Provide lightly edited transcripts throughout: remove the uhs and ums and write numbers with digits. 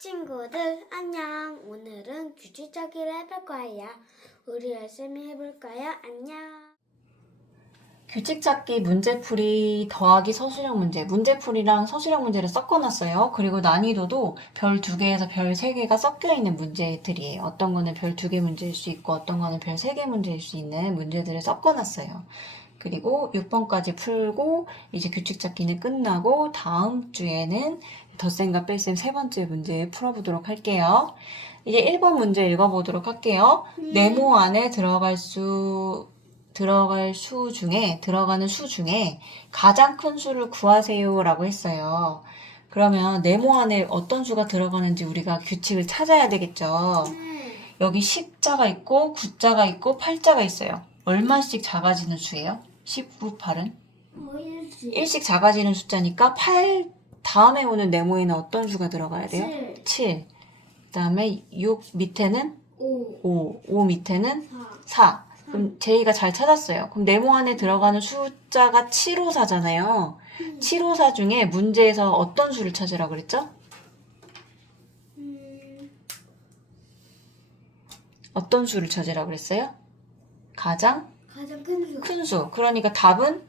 친구들 안녕. 오늘은 규칙 짜기를 해볼 거예요. 우리 열심히 해볼까요? 안녕. 규칙 찾기 문제풀이 더하기 서술형 문제. 문제풀이랑 서술형 문제를 섞어놨어요. 그리고 난이도도 별 2개에서 별 3개가 섞여있는 문제들이에요. 어떤 거는 별 2개 문제일 수 있고 어떤 거는 별 3개 문제일 수 있는 문제들을 섞어놨어요. 그리고 6번까지 풀고 이제 규칙 찾기는 끝나고 다음 주에는 덧셈과 뺄셈 3번째 문제 풀어보도록 할게요. 이제 1번 문제 읽어보도록 할게요. 네모 안에 들어가는 수 중에 가장 큰 수를 구하세요 라고 했어요. 그러면 네모 안에 어떤 수가 들어가는지 우리가 규칙을 찾아야 되겠죠. 여기 10자가 있고 9자가 있고 8자가 있어요. 얼마씩 작아지는 수예요? 19, 8은? 1씩 작아지는 숫자니까 8 다음에 오는 네모에는 어떤 수가 들어가야 돼요? 7. 그 다음에 6 밑에는 5 밑에는 4. 그럼 제이가 잘 찾았어요. 그럼 네모 안에 들어가는 숫자가 754잖아요. 754 중에 문제에서 어떤 수를 찾으라 그랬죠? 어떤 수를 찾으라 그랬어요? 가장 큰 수. 그러니까 답은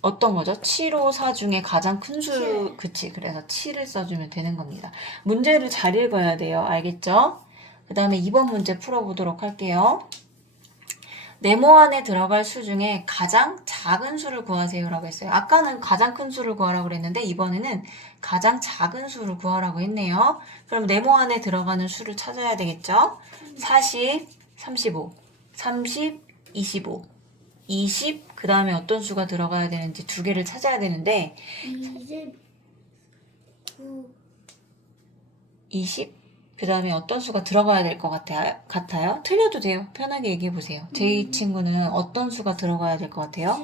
어떤 거죠? 754 중에 가장 큰 수. 7. 그치. 그래서 7을 써주면 되는 겁니다. 문제를 잘 읽어야 돼요. 알겠죠? 그 다음에 2번 문제 풀어보도록 할게요. 네모 안에 들어갈 수 중에 가장 작은 수를 구하세요 라고 했어요. 아까는 가장 큰 수를 구하라고 그랬는데 이번에는 가장 작은 수를 구하라고 했네요. 그럼 네모 안에 들어가는 수를 찾아야 되겠죠? 40, 35, 30, 25, 20, 그 다음에 어떤 수가 들어가야 되는지 2개를 찾아야 되는데 20, 그 다음에 어떤 수가 들어가야 될 것 같아요? 틀려도 돼요. 편하게 얘기해보세요. 제이 친구는 어떤 수가 들어가야 될 것 같아요?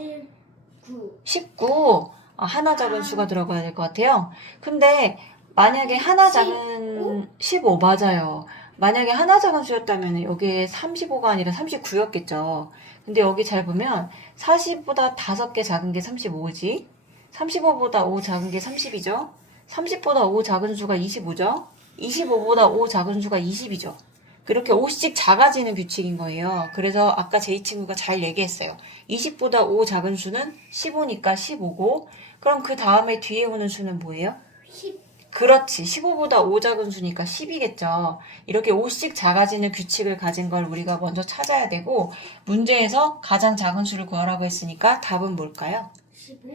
19. 하나 작은 수가 들어가야 될 것 같아요. 근데 만약에 하나 작은 15 맞아요. 만약에 하나 작은 수였다면 여기에 35가 아니라 39였겠죠. 근데 여기 잘 보면 40보다 5개 작은 게 35지. 35보다 5 작은 게 30이죠. 30보다 5 작은 수가 25죠. 25보다 5 작은 수가 20이죠. 그렇게 5씩 작아지는 규칙인 거예요. 그래서 아까 제이 친구가 잘 얘기했어요. 20보다 5 작은 수는 15니까 15고 그럼 그 다음에 뒤에 오는 수는 뭐예요? 10. 그렇지. 15보다 5 작은 수니까 10이겠죠. 이렇게 5씩 작아지는 규칙을 가진 걸 우리가 먼저 찾아야 되고 문제에서 가장 작은 수를 구하라고 했으니까 답은 뭘까요? 15?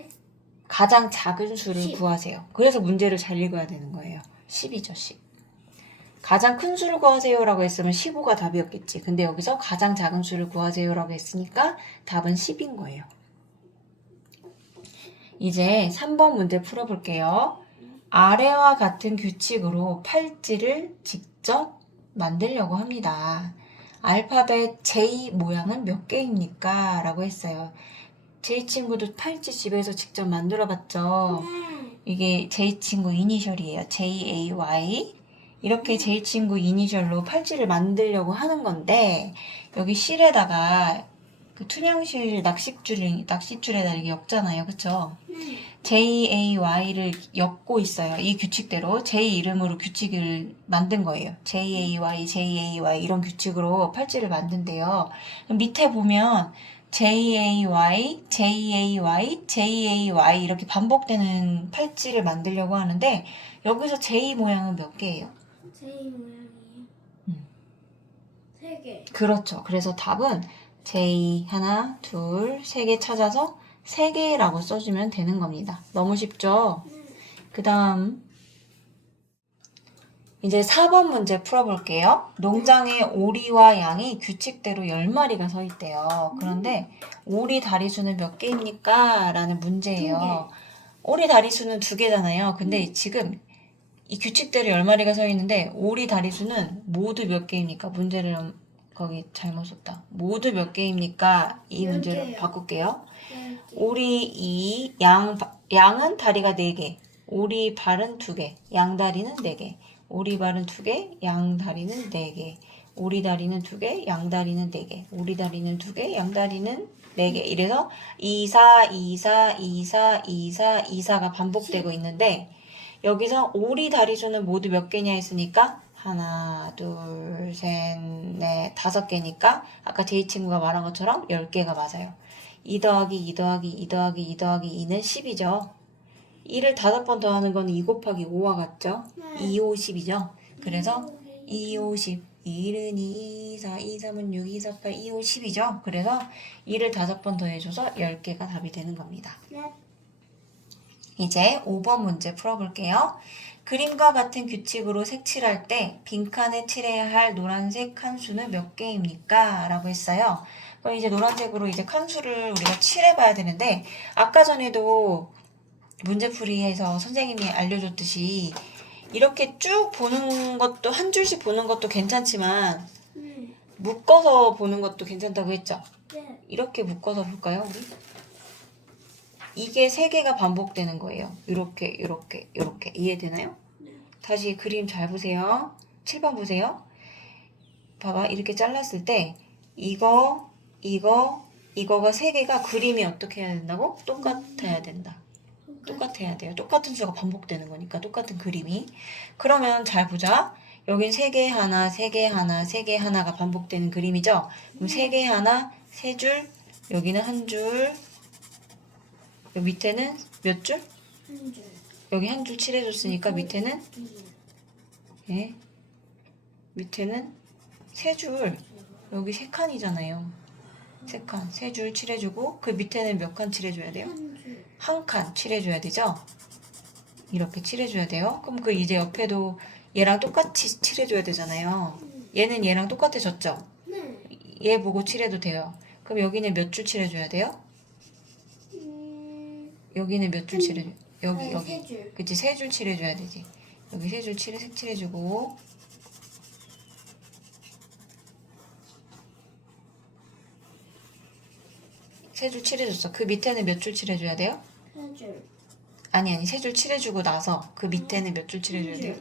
가장 작은 수를 10. 구하세요. 그래서 문제를 잘 읽어야 되는 거예요. 10이죠, 10. 가장 큰 수를 구하세요 라고 했으면 15가 답이었겠지. 근데 여기서 가장 작은 수를 구하세요 라고 했으니까 답은 10인 거예요. 이제 3번 문제 풀어볼게요. 아래와 같은 규칙으로 팔찌를 직접 만들려고 합니다. 알파벳 J 모양은 몇 개입니까? 라고 했어요. J 친구도 팔찌 집에서 직접 만들어봤죠? 이게 J 친구 이니셜이에요. JAY. 이렇게 J 친구 이니셜로 팔찌를 만들려고 하는 건데 여기 실에다가 그 투명실 낚싯줄에다 이렇게 엮잖아요. 그쵸? JAY를 엮고 있어요. 이 규칙대로 J 이름으로 규칙을 만든 거예요. JAY 이런 규칙으로 팔찌를 만든대요. 밑에 보면 JAY 이렇게 반복되는 팔찌를 만들려고 하는데 여기서 J 모양은 몇 개예요? J 모양이에요. 3개. 그렇죠. 그래서 답은 J 하나, 둘, 3개 찾아서 3개라고 써주면 되는 겁니다. 너무 쉽죠? 그 다음 이제 4번 문제 풀어볼게요. 농장에 오리와 양이 규칙대로 10마리가 서 있대요. 그런데 오리 다리수는 몇 개입니까? 라는 문제예요. 오리 다리수는 2개잖아요. 근데 지금 이 규칙대로 10마리가 서 있는데 오리 다리수는 모두 몇 개입니까? 문제를 거기 잘못 썼다. 모두 몇 개입니까? 이 문제를 10개요. 바꿀게요. 10개. 오리 2, 양은 다리가 4개, 오리 발은 2개, 양 다리는 4개. 오리 발은 2개, 양 다리는 4개. 오리 다리는 2개, 양 다리는 4개. 오리 다리는 2개, 양 다리는 4개. 이래서 2, 4, 2, 4, 2, 4, 2, 4, 2, 4가 반복되고 있는데 여기서 오리 다리수는 모두 몇 개냐 했으니까 하나, 둘, 셋, 넷, 5개니까 아까 제이 친구가 말한 것처럼 10개가 맞아요. 2 더하기 2 더하기 2 더하기 2 더하기 2는 10이죠. 2를 5번 더하는 건 2 곱하기 5와 같죠? 2, 5, 10이죠. 그래서 2, 5, 10. 1은 2, 4, 2, 3은 6, 2, 4, 8, 2, 5, 10이죠. 그래서 2를 5번 더해줘서 10개가 답이 되는 겁니다. 이제 5번 문제 풀어볼게요. 그림과 같은 규칙으로 색칠할 때 빈칸에 칠해야 할 노란색 칸수는 몇 개입니까? 라고 했어요. 그럼 이제 노란색으로 이제 칸수를 우리가 칠해봐야 되는데 아까 전에도 문제풀이에서 선생님이 알려줬듯이 이렇게 쭉 보는 것도 한 줄씩 보는 것도 괜찮지만 묶어서 보는 것도 괜찮다고 했죠? 네. 이렇게 묶어서 볼까요, 우리? 이게 3개가 반복되는 거예요. 이렇게, 이렇게, 이렇게. 이해되나요? 다시 그림 잘 보세요. 7번 보세요. 봐봐, 이렇게 잘랐을 때 이거가 3개가 그림이 어떻게 해야 된다고? 똑같아야 된다. 똑같아야 돼요. 똑같은 수가 반복되는 거니까 똑같은 그림이. 그러면 잘 보자. 여긴 3개 하나, 3개 하나, 3개 하나가 반복되는 그림이죠. 그럼 3개 하나, 3줄, 여기는 1줄, 여기 밑에는 몇 줄? 한 줄. 여기 1줄 칠해줬으니까 밑에는 예, 밑에는 3줄. 여기 3칸이잖아요. 3칸, 3줄 칠해주고 그 밑에는 몇 칸 칠해줘야 돼요? 한 줄. 1칸 칠해줘야 되죠? 이렇게 칠해줘야 돼요. 그럼 그 이제 옆에도 얘랑 똑같이 칠해줘야 되잖아요. 얘는 얘랑 똑같아졌죠? 네. 얘 보고 칠해도 돼요. 그럼 여기는 몇 줄 칠해줘야 돼요? 여기는 몇 줄 칠해줘? 여기. 3줄. 그치, 3줄 칠해줘야 되지. 여기 3줄 색칠해주고. 세 줄 칠해줬어. 그 밑에는 몇 줄 칠해줘야 돼요? 4줄. 아니, 3줄 칠해주고 나서 그 밑에는 몇 줄 칠해줘야 돼요?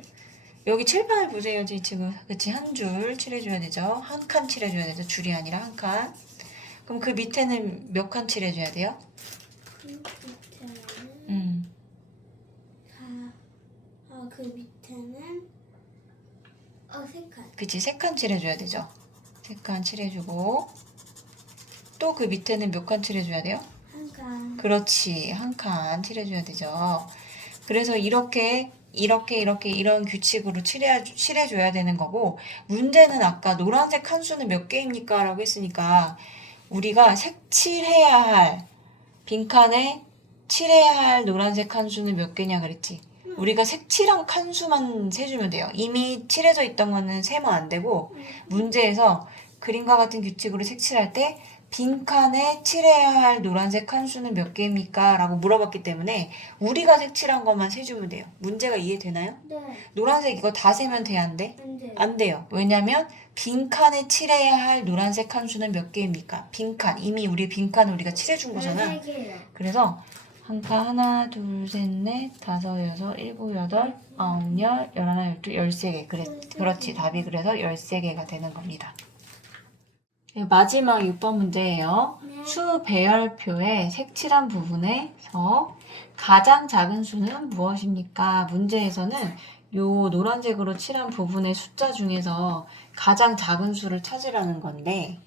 여기 칠판을 보세요, 지금. 그치, 1줄 칠해줘야 되죠. 1칸 칠해줘야 되죠. 줄이 아니라 1칸. 그럼 그 밑에는 몇 칸 칠해줘야 돼요? 그 밑에는 그 밑에는 3칸. 그치, 3칸 칠해줘야 되죠. 3칸 칠해주고 또 그 밑에는 몇 칸 칠해줘야 돼요? 1칸. 그렇지, 1칸 칠해줘야 되죠. 그래서 이런 규칙으로 칠해줘야 되는 거고, 문제는 아까 노란색 칸수는 몇 개입니까? 라고 했으니까 우리가 색칠해야 할 빈칸에 칠해야 할 노란색 칸수는 몇 개냐 그랬지. 우리가 색칠한 칸수만 세주면 돼요. 이미 칠해져 있던 거는 세면 안 되고, 문제에서 그림과 같은 규칙으로 색칠할 때 빈칸에 칠해야 할 노란색 칸수는 몇 개입니까? 라고 물어봤기 때문에 우리가 색칠한 것만 세주면 돼요. 문제가 이해되나요? 네. 노란색 이거 다 세면 돼, 안 돼? 안 돼. 안 돼요. 왜냐면 빈칸에 칠해야 할 노란색 칸수는 몇 개입니까? 빈칸. 이미 우리 빈칸을 우리가 칠해준 거잖아. 3개요. 그래서 한 칸 하나, 둘, 셋, 넷, 다섯, 여섯, 일곱, 여덟, 아홉, 열, 열하나, 열둘, 13개. 그렇지. 답이 그래서 13개가 되는 겁니다. 네, 마지막 6번 문제예요. 네. 수 배열표의 색칠한 부분에서 가장 작은 수는 무엇입니까? 문제에서는 요 노란색으로 칠한 부분의 숫자 중에서 가장 작은 수를 찾으라는 건데,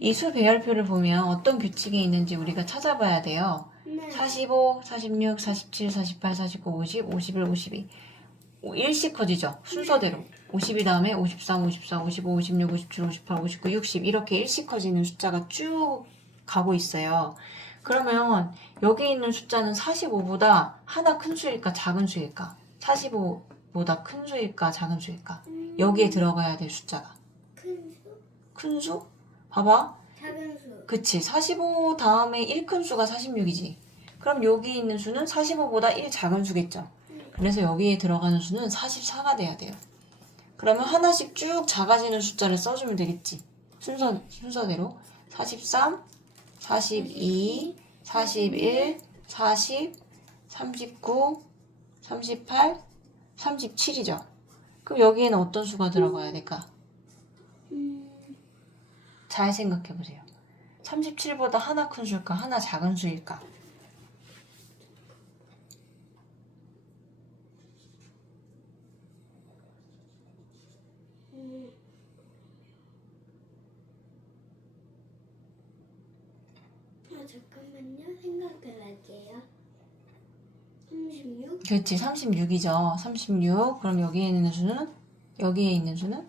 이 수 배열표를 보면 어떤 규칙이 있는지 우리가 찾아봐야 돼요. 네. 45, 46, 47, 48, 49, 50, 51, 52. 일씩 커지죠. 순서대로. 52 다음에 53, 54, 55, 56, 57, 58, 59, 60 이렇게 일씩 커지는 숫자가 쭉 가고 있어요. 그러면 여기 있는 숫자는 45보다 하나 큰 수일까 작은 수일까? 45보다 큰 수일까 작은 수일까? 여기에 들어가야 될 숫자가. 큰 수? 큰 수? 봐봐. 작은 수. 그치. 45 다음에 1 큰 수가 46이지. 그럼 여기 있는 수는 45보다 1 작은 수겠죠. 그래서 여기에 들어가는 수는 44가 돼야 돼요. 그러면 하나씩 쭉 작아지는 숫자를 써주면 되겠지. 순서대로 43, 42, 41, 40, 39, 38, 37이죠. 그럼 여기에는 어떤 수가 들어가야 될까? 잘 생각해 보세요. 37보다 하나 큰 수일까? 하나 작은 수일까? 잠깐만요. 생각을 할게요. 36, 그렇지, 36이죠. 36. 그럼 여기에 있는 수는? 여기에 있는 수는?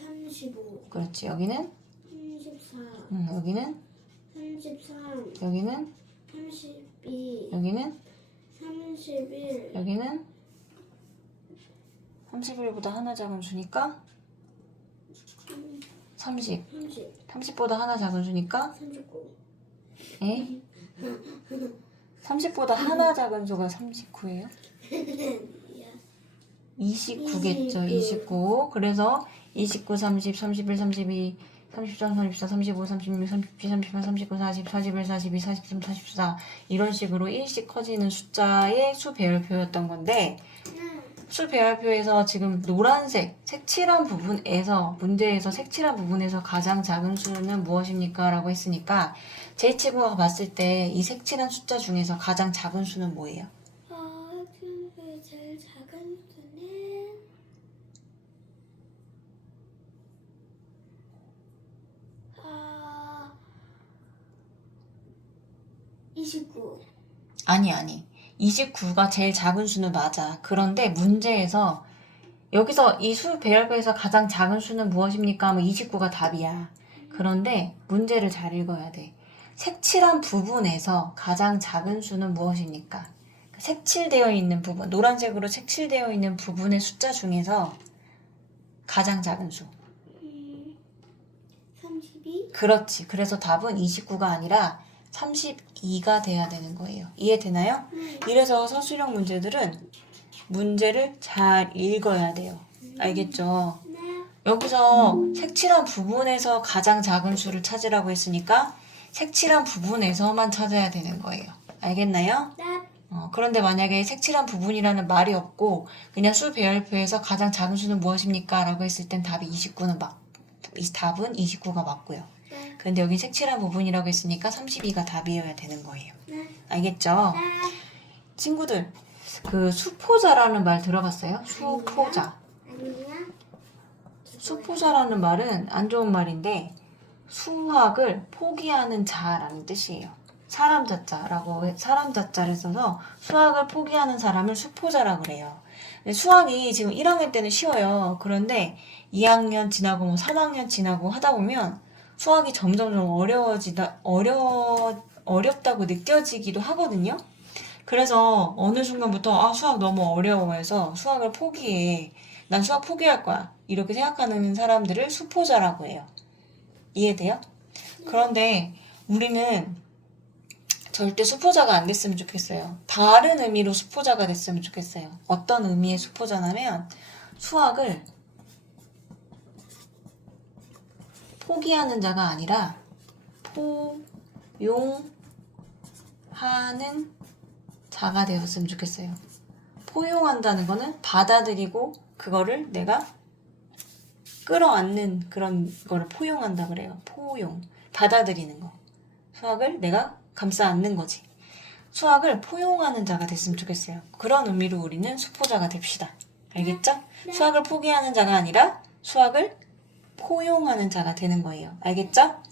35, 그렇지, 여기는? 34, 여기는? 33, 여기는? 32, 여기는? 31, 여기는? 31보다 하나 작은 수니까? 30. 30, 30보다 하나 작은 수니까? 39. 에? 30보다 하나 작은 수가 39예요? 29겠죠. 29. 그래서 29, 30, 31, 32, 33, 34, 35, 36, 37, 38, 39, 40, 41, 42, 43, 44 이런 식으로 일씩 커지는 숫자의 수 배열표였던 건데 수 배열표에서 지금 노란색 색칠한 부분에서 문제에서 색칠한 부분에서 가장 작은 수는 무엇입니까? 라고 했으니까 제2친구가 봤을 때 이 색칠한 숫자 중에서 가장 작은 수는 뭐예요? 제일 작은 수는 29. 아니. 29가 제일 작은 수는 맞아. 그런데 문제에서 여기서 이 수 배열표에서 가장 작은 수는 무엇입니까? 하면 29가 답이야. 그런데 문제를 잘 읽어야 돼. 색칠한 부분에서 가장 작은 수는 무엇입니까? 색칠되어 있는 부분, 노란색으로 색칠되어 있는 부분의 숫자 중에서 가장 작은 수. 32? 그렇지. 그래서 답은 29가 아니라 32가 돼야 되는 거예요. 이해되나요? 이래서 서술형 문제들은 문제를 잘 읽어야 돼요. 알겠죠? 네. 여기서 색칠한 부분에서 가장 작은 수를 찾으라고 했으니까 색칠한 부분에서만 찾아야 되는 거예요. 알겠나요? 네. 그런데 만약에 색칠한 부분이라는 말이 없고 그냥 수 배열표에서 가장 작은 수는 무엇입니까? 라고 했을 땐 답이 29는 답은 29가 맞고요. 네. 그런데 여기 색칠한 부분이라고 했으니까 32가 답이어야 되는 거예요. 네. 알겠죠? 네. 친구들, 그 수포자라는 말 들어봤어요? 수포자. 아니야? 수포자라는 말은 안 좋은 말인데 수학을 포기하는 자라는 뜻이에요. 사람 자자를 써서 수학을 포기하는 사람을 수포자라고 그래요. 근데 수학이 지금 1학년 때는 쉬워요. 그런데 2학년 지나고 뭐 3학년 지나고 하다 보면 수학이 점점 어렵다고 느껴지기도 하거든요. 그래서 어느 순간부터 수학 너무 어려워해서 수학을 포기해. 난 수학 포기할 거야. 이렇게 생각하는 사람들을 수포자라고 해요. 이해돼요? 그런데 우리는 절대 수포자가 안 됐으면 좋겠어요. 다른 의미로 수포자가 됐으면 좋겠어요. 어떤 의미의 수포자냐면 수학을 포기하는 자가 아니라 포용하는 자가 되었으면 좋겠어요. 포용한다는 거는 받아들이고 그거를 내가 끌어안는 그런 거를 포용한다 그래요. 포용. 받아들이는 거. 수학을 내가 감싸 안는 거지. 수학을 포용하는 자가 됐으면 좋겠어요. 그런 의미로 우리는 수포자가 됩시다. 알겠죠? 네. 수학을 포기하는 자가 아니라 수학을 포용하는 자가 되는 거예요. 알겠죠?